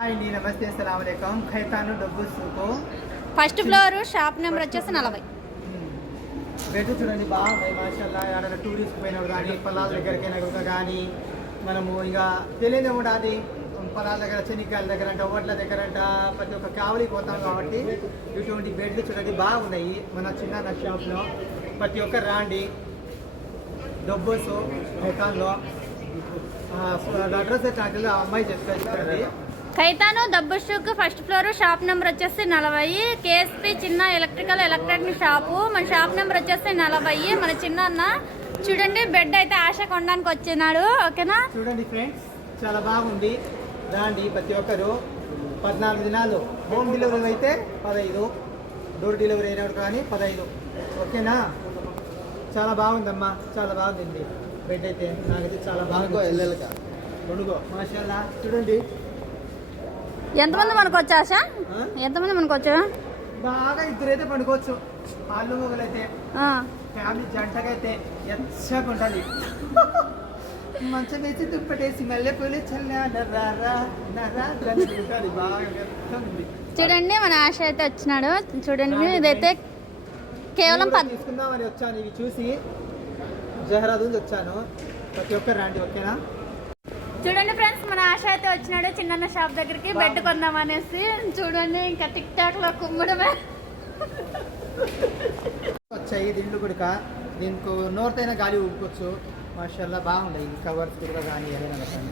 Hi అండి, నమస్తే, అస్సలాము అలైకుం. ఖైతాను డబ్బు సూకు ఫస్ట్ ఫ్లోర్ షాప్ నెంబర్ వచ్చేసి 40. బెడ్ చూడండి బాగున్నాయి మాషాల్లా. ఏడైనా టూరిస్ట్ పోయినప్పుడు కానీ పొలాల దగ్గరికైనా కానీ మనము ఇక తెలియదు కూడా అది పొలాల దగ్గర చెనిక్కాయల దగ్గర అంట ఓట్ల దగ్గర అంట ప్రతి ఒక్క కావలికి పోతాం కాబట్టి ఇటువంటి బెడ్లు చూడండి బాగున్నాయి మన చిన్న షాప్లో. ప్రతి ఒక్కరు రాండి డబ్బోసు ఖైతాన్లో. అడ్రస్ అయితే ఆ అమ్మాయి చెప్తారు చూడండి. ఖైతాను దబ్బుషుక్ ఫస్ట్ ఫ్లోర్ షాప్ నెంబర్ వచ్చేసి 40. కేఎస్పి చిన్న ఎలక్ట్రానిక్ షాపు. మన షాప్ నెంబర్ వచ్చేసి 40. మన చిన్న అన్న చూడండి బెడ్ అయితే ఆశ కొనడానికి వచ్చినాడు. ఓకేనా, చూడండి ఫ్రెండ్స్, చాలా బాగుంది. రాండి ప్రతి ఒక్కరు. 14 దినాలు హోమ్ డెలివరీ అయితే 15, డోర్ డెలివరీ అయినప్పుడు కానీ 15. ఓకేనా, చాలా బాగుందమ్మా, చాలా బాగుంది బెడ్ అయితే. నాకైతే చాలా బాగుంది. మాషాల్లా చూడండి. ఎంతమంది మనకు వచ్చా ఆశ? ఎంతమంది మనకు వచ్చా? బాగా ఇద్దరైతే పండుకోవచ్చు. పాలు మొగలైతే ఫ్యామిలీ జంటగా అయితే ఎచ్చగా ఉంటుంది. మంచం వేసి దుప్పటేసి మల్లె పూలు చల్లాలి బాగా ఉంది. చూడండి మన ఆశ అయితే వచ్చినాడు. చూడండి ఇదైతే కేవలం తీసుకుందామని వచ్చాను. ఇవి చూసి జహరాద్ వచ్చాను. ప్రతి ఒక్కరు రండి. ఓకేనా, చూడండి ఫ్రెండ్స్, మన ఆశ అయితే వచ్చినాడు చిన్న షాప్ దగ్గరికి బెడ్ కొందాం అనేసి. చూడండి ఇంకా టిక్ టాక్ లో కుమ్మడమే వచ్చాయి. దీంట్లో కూడా దీనికి నోరుతైనా గాలి ఊపుకోవచ్చు. మాషాల్లా బాగుంది. కవర్స్ కూడా కానీ ఏదైనా కానీ.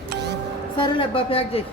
సరేలే అబ్బా, ప్యాక్ చేసి